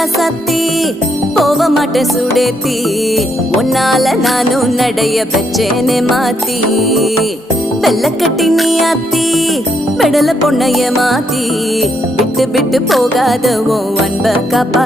ராசாத்தி போக மாட்டேன் சுடேத்தி உன்னால நானும் நடைய பெச்சேனே மாத்தி வெள்ளக்கட்டி நீ ஆத்தி பெடல பொண்ணைய மாத்தி விட்டு விட்டு போகாத உன் அன்ப காப்பா